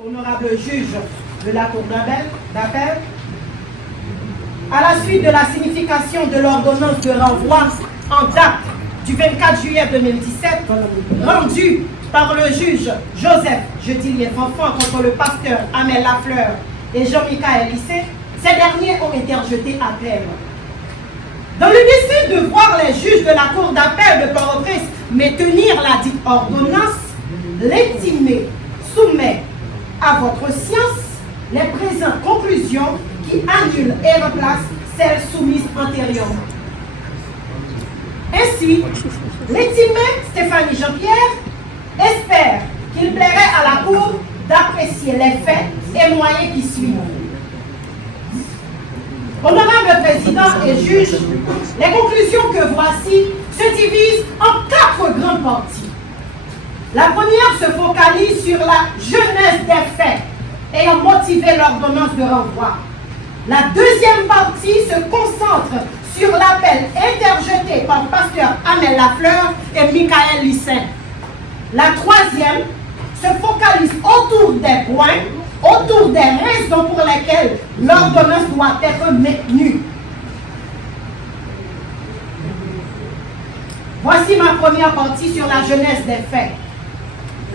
Honorable juge de la Cour d'appel, à la suite de la signification de l'ordonnance de renvoi en date du 24 juillet 2017, rendue par le juge Joseph Jetillier-Fanfan contre le pasteur Amel Lafleur et Jean-Michaël Lycée, ces derniers ont été rejetés à terre. Dans le dessein de voir les juges de la Cour d'appel de Port-au-Prince maintenir la dite ordonnance, l'intimé soumet à votre science les présentes conclusions qui annulent et remplacent celles soumises antérieurement. Ainsi, l'intimé Stéphanie Jean-Pierre espère qu'il plairait à la Cour d'apprécier les faits et moyens qui suivent. Honorable Président et juge, les conclusions que voici se divisent en 4 grandes parties. La première se focalise sur la jeunesse des faits ayant motivé l'ordonnance de renvoi. La deuxième partie se concentre sur l'appel interjeté par pasteur Amel Lafleur et Michaël Lycée. La troisième se focalise autour des points, autour des raisons pour lesquelles l'ordonnance doit être maintenue. Voici ma première partie sur la jeunesse des faits.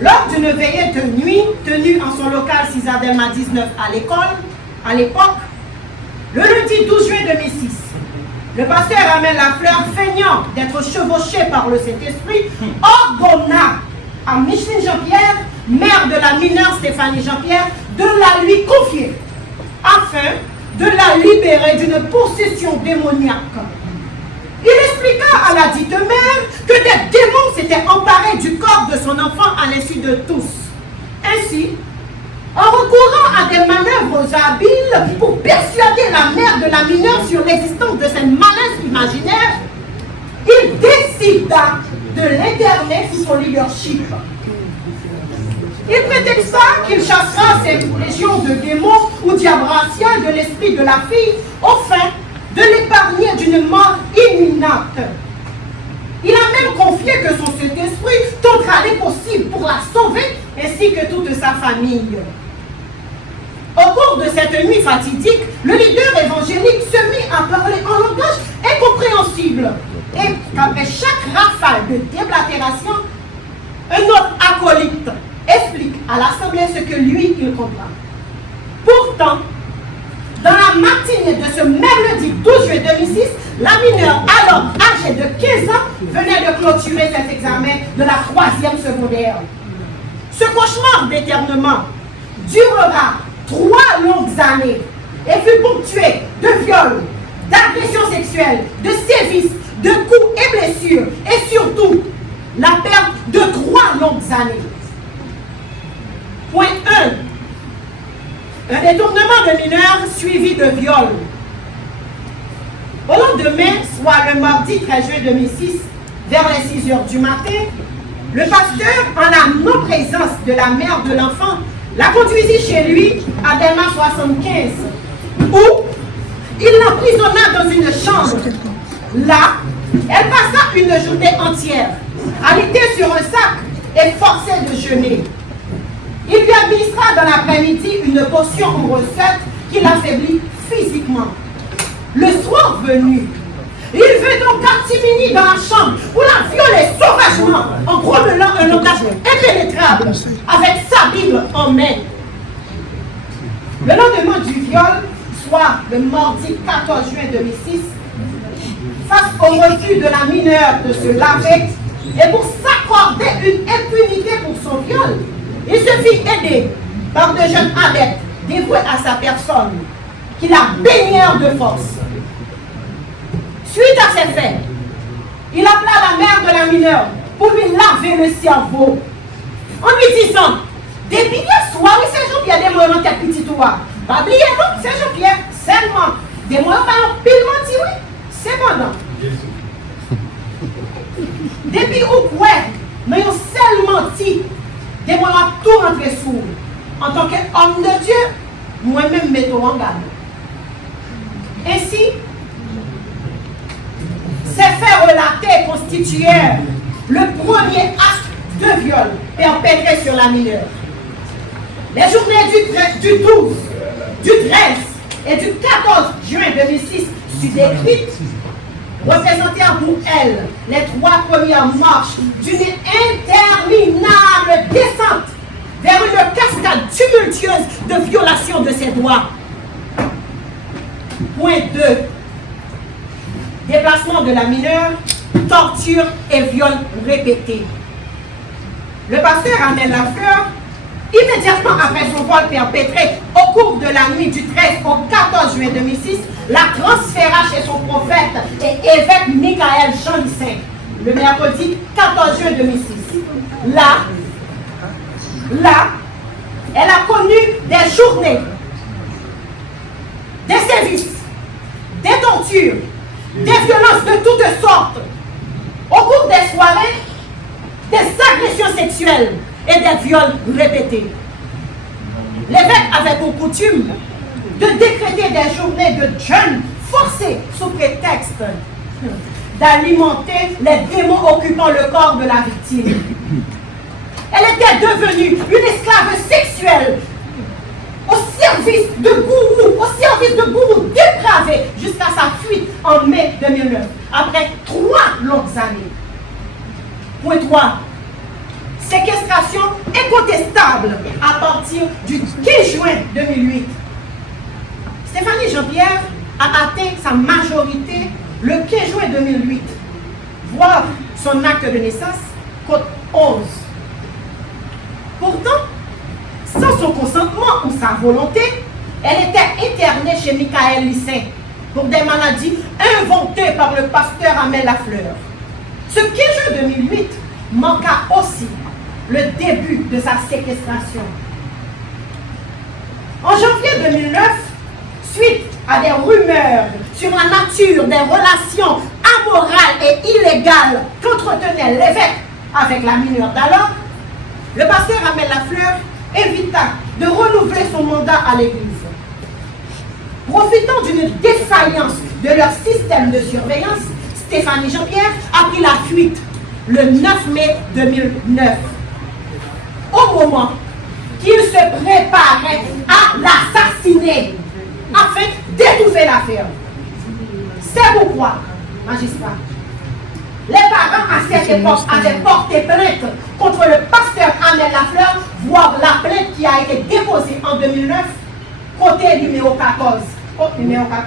Lors d'une veillée de nuit tenue en son local Cisadelma 19 à l'époque, le lundi 12 juin 2006, le pasteur Amel Lafleur, feignant d'être chevauché par le Saint-Esprit, ordonna à Micheline Jean-Pierre, mère de la mineure Stéphanie Jean-Pierre, de la lui confier, afin de la libérer d'une possession démoniaque. Il expliqua à la dite mère que des démons s'étaient emparés du corps de son enfant à l'insu de tous. Ainsi, en recourant à des manœuvres habiles pour persuader la mère de la mineure sur l'existence de cette malaise imaginaire, il décida de l'interner sous son leadership. Il prétexta qu'il chassera ces légions de démons ou diabraciens de l'esprit de la fille au fin de l'épargner d'une mort imminente. Il a même confié que son Saint-Esprit tentera les possibles pour la sauver ainsi que toute sa famille. Au cours de cette nuit fatidique, le leader évangélique se mit à parler en langage incompréhensible et qu'après chaque rafale de déblatération, un autre acolyte explique à l'Assemblée ce que lui, il comprend. Pourtant, dans la matinée de ce même lundi 12 juillet 2006, la mineure, alors âgée de 15 ans, venait de clôturer cet examen de la 3e secondaire. Ce cauchemar d'éternement durera 3 longues années et fut ponctué de viols, d'agressions sexuelles, de sévices, de coups et blessures et surtout la perte de 3 longues années. Point 1. Un détournement de mineurs suivi de viol. Au lendemain, soit le mardi 13 juillet 2006, vers les 6 heures du matin, le pasteur, en la non-présence de la mère de l'enfant, la conduisit chez lui à Delma 75, où il l'emprisonna dans une chambre. Là, elle passa une journée entière, alitée sur un sac et forcée de jeûner. Il lui administra dans l'après-midi une potion en recette qui l'affaiblit physiquement. Le soir venu, il veut donc Catimini dans la chambre pour la violer sauvagement en grommelant un langage impénétrable avec sa Bible en main. Le lendemain du viol, soit le mardi 14 juin 2006, face au refus de la mineure de se laver et pour s'accorder une impunité pour son viol, il se fit aider par de jeunes adeptes dévoués à sa personne, qui la baignèrent de force. Suite à ces faits, il appela la mère de la mineure pour lui laver le cerveau, en lui disant: depuis hier soir, c'est Jean-Pierre des mots dans tes petits toits. Pas oublier, non, c'est Jean-Pierre, seulement. Des mots par pile menti, oui. Cependant, depuis où quoi, nous avons seulement menti, des mots tout rentré sous. En tant qu'homme de Dieu, moi-même mettons en garde. Ainsi, ces faits relatés constituèrent le premier acte de viol perpétré sur la mineure. Les journées du 12, du 13 et du 14 juin 2006 sur décrites représentèrent pour elle les 3 premières marches d'une interminable descente vers une cascade tumultueuse de violation de ses droits. Point 2. Déplacement de la mineure, torture et viol répétés. Le pasteur Amel Lafleur, immédiatement après son vol perpétré au cours de la nuit du 13 au 14 juin 2006, la transféra chez son prophète et évêque Michael Jean Lissin, le mercredi 14 juin 2006. Là, elle a connu des journées, des sévices, des tortures, des violences de toutes sortes. Au cours des soirées, des agressions sexuelles et des viols répétés. L'évêque avait pour coutume de décréter des journées de jeûne forcés sous prétexte d'alimenter les démons occupant le corps de la victime. Elle était devenue une esclave sexuelle au service de gourous dépravés jusqu'à sa fuite en mai 2009, après 3 longues années. Point 3. Séquestration incontestable à partir du 15 juin 2008. Stéphanie Jean-Pierre a atteint sa majorité le 15 juin 2008, voire son acte de naissance, code 11. Pourtant, sans son consentement ou sa volonté, elle était internée chez Michael Lissin pour des maladies inventées par le pasteur Amel Lafleur. Ce 15 juin 2008 marqua aussi le début de sa séquestration. En janvier 2009, suite à des rumeurs sur la nature des relations amorales et illégales qu'entretenait l'évêque avec la mineure d'alors, le pasteur Amel Lafleur évita de renouveler son mandat à l'Église. Profitant d'une défaillance de leur système de surveillance, Stéphanie Jean-Pierre a pris la fuite le 9 mai 2009. Au moment qu'il se préparait à l'assassiner afin d'étouffer l'affaire. C'est pourquoi, magistrat, les parents à cette époque avaient porté plainte contre le pasteur Amel Lafleur, voire la plainte qui a été déposée en 2009, côté numéro 14. Côté numéro 14.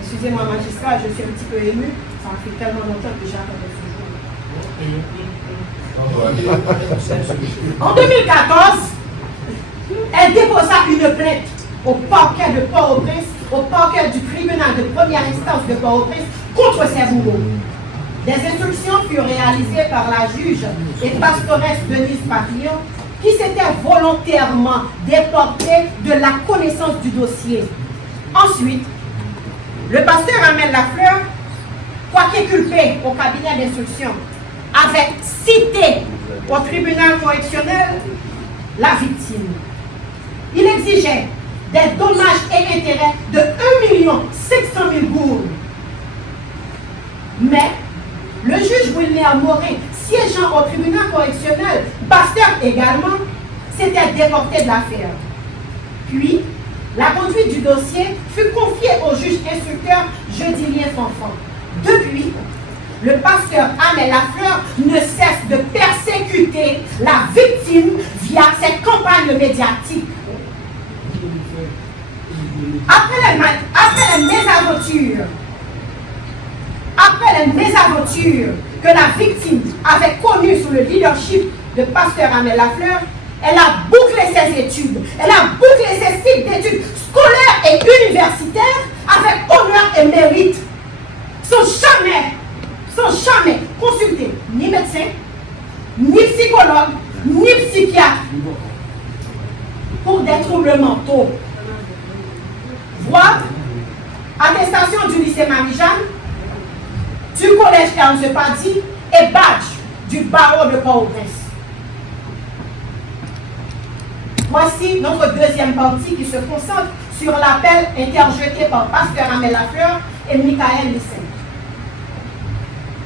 Excusez-moi, magistrat, je suis un petit peu ému. Ça fait tellement longtemps que j'attendais ce jour. En 2014, elle déposa une plainte au parquet de Port-au-Prince, au parquet du tribunal de première instance de Port-au-Prince contre ses bourreaux. Des instructions furent réalisées par la juge et pastoresse Denise Papillon, qui s'était volontairement déportée de la connaissance du dossier. Ensuite, le pasteur Amel Lafleur, quoique culpé au cabinet d'instruction, avait cité au tribunal correctionnel la victime. Il exigeait des dommages et intérêts de 1 500 000 gourdes. Mais le juge Wilner Morin, siégeant au tribunal correctionnel, pasteur également, s'était déporté de l'affaire. Puis, la conduite du dossier fut confiée au juge instructeur Jeudilien Fanfan. Depuis, le pasteur Amel Lafleur ne cesse de persécuter la victime via ses campagnes médiatiques. Après les après les mésaventures que la victime avait connues sous le leadership de Pasteur Amel Lafleur, elle a bouclé ses études, elle a bouclé ses cycles d'études scolaires et universitaires avec honneur et mérite, sans jamais consulter ni médecin, ni psychologue, ni psychiatre pour des troubles mentaux. Voir attestation du lycée Marie-Jeanne, du collège Ernst Padi et badge du barreau de Port-au-Prince. Voici notre deuxième partie qui se concentre sur l'appel interjeté par Pasteur Amel Lafleur et Michael Lissin.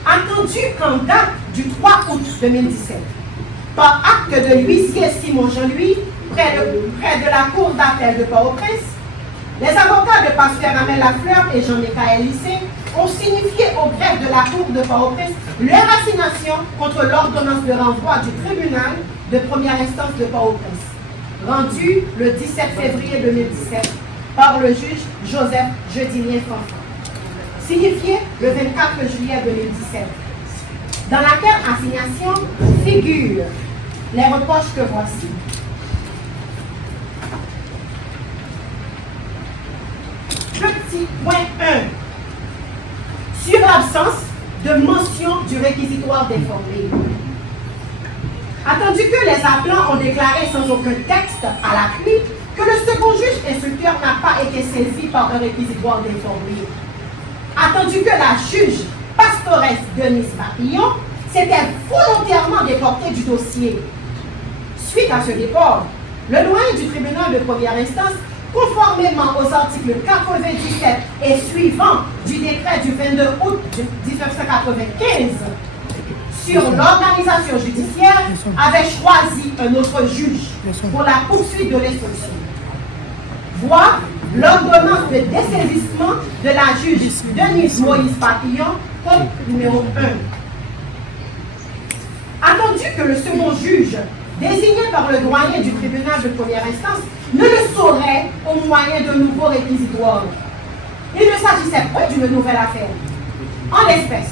Attendu qu'en date du 3 août 2017, par acte de l'huissier Simon Jean-Louis, près de la cour d'appel de Port-au-Prince, les avocats de Pasteur Amel Lafleur et Jean-Michael Lissin ont signifié au greffe de la cour de Port-au-Prince leur assignation contre l'ordonnance de renvoi du tribunal de première instance de Port-au-Prince, rendue le 17 février 2017 par le juge Joseph Jedilien Fanfan, signifié le 24 juillet 2017, dans laquelle assignation figurent les reproches que voici. Petit point 1. Sur l'absence de mention du réquisitoire d'informer. Attendu que les appelants ont déclaré sans aucun texte à l'appui que le second juge instructeur n'a pas été saisi par un réquisitoire d'informer. Attendu que la juge pastoresse Denise Papillon s'était volontairement déportée du dossier. Suite à ce déport, le doyen du tribunal de première instance, conformément aux articles 97 et suivants du décret du 22 août 1995 sur l'organisation judiciaire, avait choisi un autre juge pour la poursuite de l'instruction. Voir l'ordonnance de dessaisissement de la juge Denise Moïse Papillon, code numéro 1. Attendu que le second juge, désigné par le doyen du tribunal de première instance, ne le saurait au moyen d'un nouveau réquisitoire. Il ne s'agissait pas d'une nouvelle affaire. En l'espèce,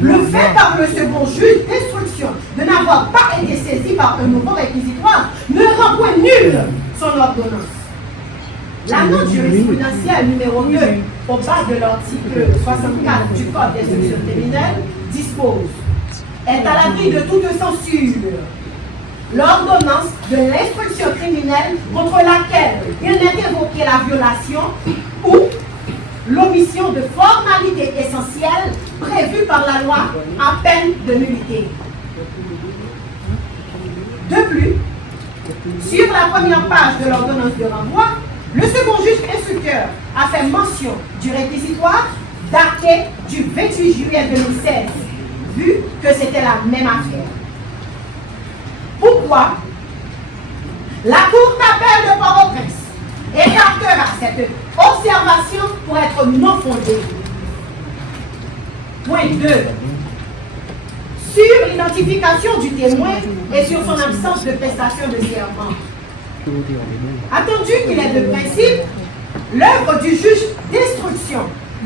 le fait par le second juge d'instruction de n'avoir pas été saisi par un nouveau réquisitoire ne rend point nulle son ordonnance. La note jurisprudentielle numéro 2, au bas de l'article 64 du Code d'instruction criminelle, dispose: est à l'abri de toute censure l'ordonnance de l'instruction criminelle contre laquelle il n'est évoqué la violation ou l'omission de formalités essentielles prévues par la loi à peine de nullité. De plus, sur la première page de l'ordonnance de renvoi, le second juge instructeur a fait mention du réquisitoire daté du 28 juillet 2016, vu que c'était la même affaire. Pourquoi la Cour d'appel de Port-au-Prince écartera cette observation pour être non fondée? Point 2. Sur l'identification du témoin et sur son absence de prestation de serment. Attendu qu'il est de principe, l'œuvre du juge d'instruction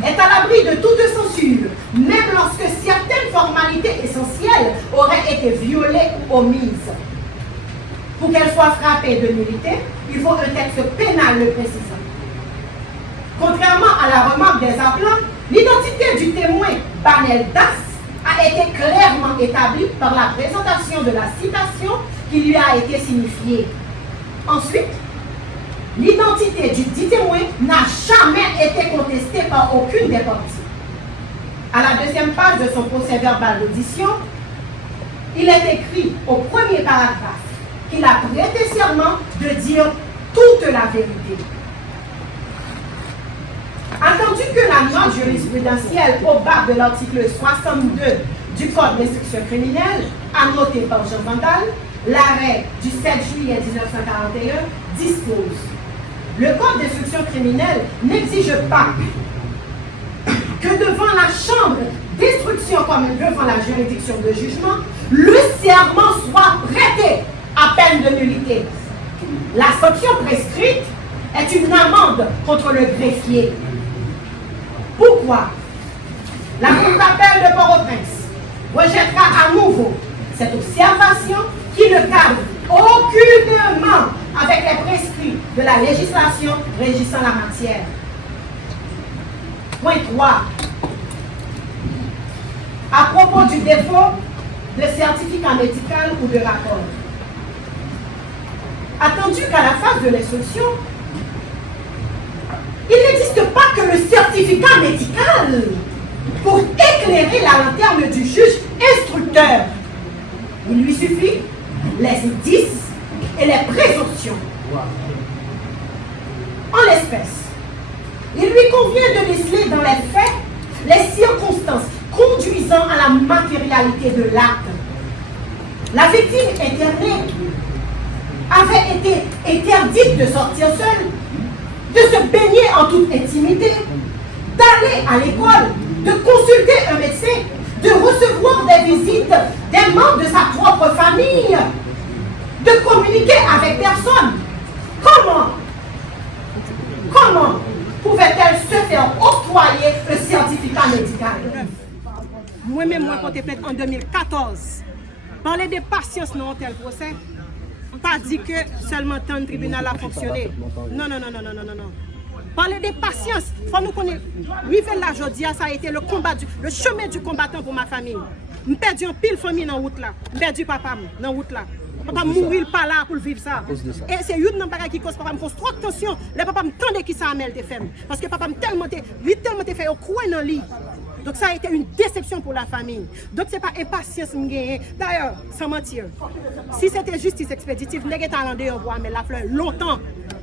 est à l'abri de toute censure, même lorsque certaines formalités essentielles auraient été violées ou omises. Pour qu'elle soit frappée de nullité, il faut un texte pénal le précisant. Contrairement à la remarque des appelants, l'identité du témoin Banel Das a été clairement établie par la présentation de la citation qui lui a été signifiée. Ensuite, l'identité du dit témoin n'a jamais été contestée par aucune des parties. À la deuxième page de son procès-verbal d'audition, il est écrit au premier paragraphe qu'il a prêté serment de dire toute la vérité. Attendu que la note jurisprudentielle au bas de l'article 62 du Code d'instruction criminelle, annotée par Jean Vandal, l'arrêt du 7 juillet 1941 dispose: le Code d'instruction criminelle n'exige pas que devant la chambre d'instruction comme devant la juridiction de jugement, le serment soit prêté à peine de nullité. La sanction prescrite est une amende contre le greffier. Pourquoi? La Cour d'appel de Port-au-Prince rejettera à nouveau cette observation qui ne cadre aucunement avec les prescrits de la législation régissant la matière. Point 3. À propos du défaut de certificat médical ou de rapport. Attendu qu'à la phase de l'instruction, il n'existe pas que le certificat médical pour éclairer la lanterne du juge instructeur. Il lui suffit les indices et les présomptions. En l'espèce, il lui convient de déceler dans les faits les circonstances conduisant à la matérialité de l'acte. La victime internée avait été interdite de sortir seule, de se baigner en toute intimité, d'aller à l'école, de consulter un médecin, de recevoir des visites des membres de sa propre famille, de communiquer avec personne. Comment pouvait-elle se faire octroyer un certificat médical? Moi-même, moi, quand plainte en 2014, parler de patience dans un tel procès, pas dit que seulement tant le tribunal a fonctionné. Non. Parler de patience, il faut nous connaître. Là, aujourd'hui, ça a été le chemin du combattant pour ma famille. Je perdu un pile famille dans la route là. Je perdu papa dans la route là. Papa mourir pas là pour vivre ça. Et c'est une bagage qui cause papa me pose trop de tension. Les papa me tendent qui ça amène te faire. Parce que papa me tellement fait au coin dans le lit. Donc ça a été une déception pour la famille. Donc c'est pas impatience me gagner. D'ailleurs, sans mentir, si c'était justice expéditive, les gens allaient en bois mais la fleur longtemps.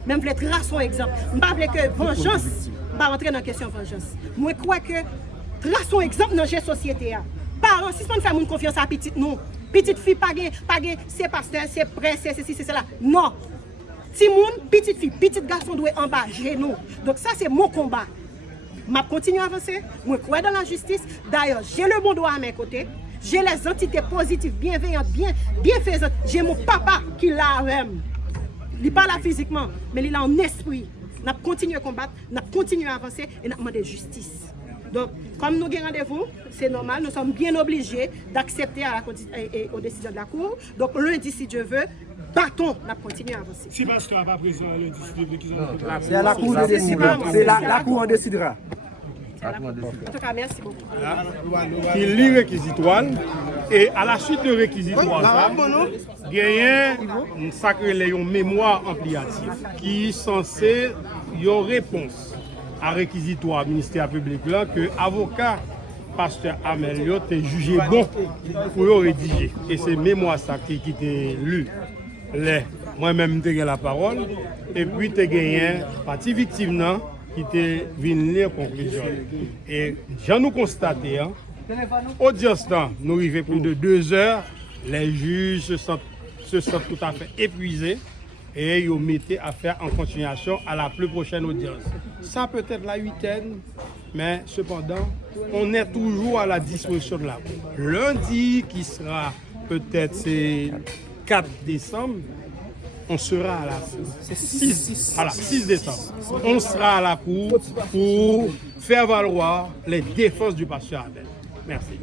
Même voulais tracer un exemple. Je ne veux pas que vengeance, je ne vais pas rentrer dans la question vengeance. Moi je crois que tracer un exemple dans la société. Parents, si on fait une confiance à petite nous, petite fille pas c'est pasteur, c'est prêtre, c'est ceci, c'est cela. Non. Si moun, petite fille, petit garçon doit embarquer nous. Donc ça c'est mon combat. Je continue à avancer, je crois dans la justice. D'ailleurs, j'ai le bon droit à mes côtés. J'ai les entités positives, bienveillantes, bienfaisantes. J'ai mon papa qui l'a même. Il n'est pas là physiquement, mais il est en esprit. Nous continuons à combattre, nous continuons à avancer et nous demandons justice. Donc, comme nous avons rendez-vous, c'est normal, nous sommes bien obligés d'accepter aux décisions de la Cour. Donc, lundi, si Dieu veut, bâton, nous continuons à avancer. Si pasteur n'a pas présent lundi, c'est à la Cour de décidera. C'est la Cour en décidera. En tout cas, merci beaucoup. Qui lit réquisitoire et à la suite de réquisitoire, il y a une sacrée mémoire ampliative qui est censée une réponse à réquisitoire ministère public là que avocat pasteur Amelio est jugé bon pour rédiger et c'est mémoire ça qui était lu. Moi-même j'ai la parole et puis tu as gagné partie victime là qui était venu lire conclusion. Et j'en nous constaté, audience là, nous arrivons plus de 2 heures, les juges se sentent tout à fait épuisés et ils mettent à faire en continuation à la plus prochaine audience. Ça peut être la 8e, mais cependant, on est toujours à la disposition de la Cour. Lundi, qui sera peut-être c'est 4 décembre, on sera à la Cour. C'est 6 décembre. On sera à la Cour pour faire valoir les défenses du pasteur Abel. Merci.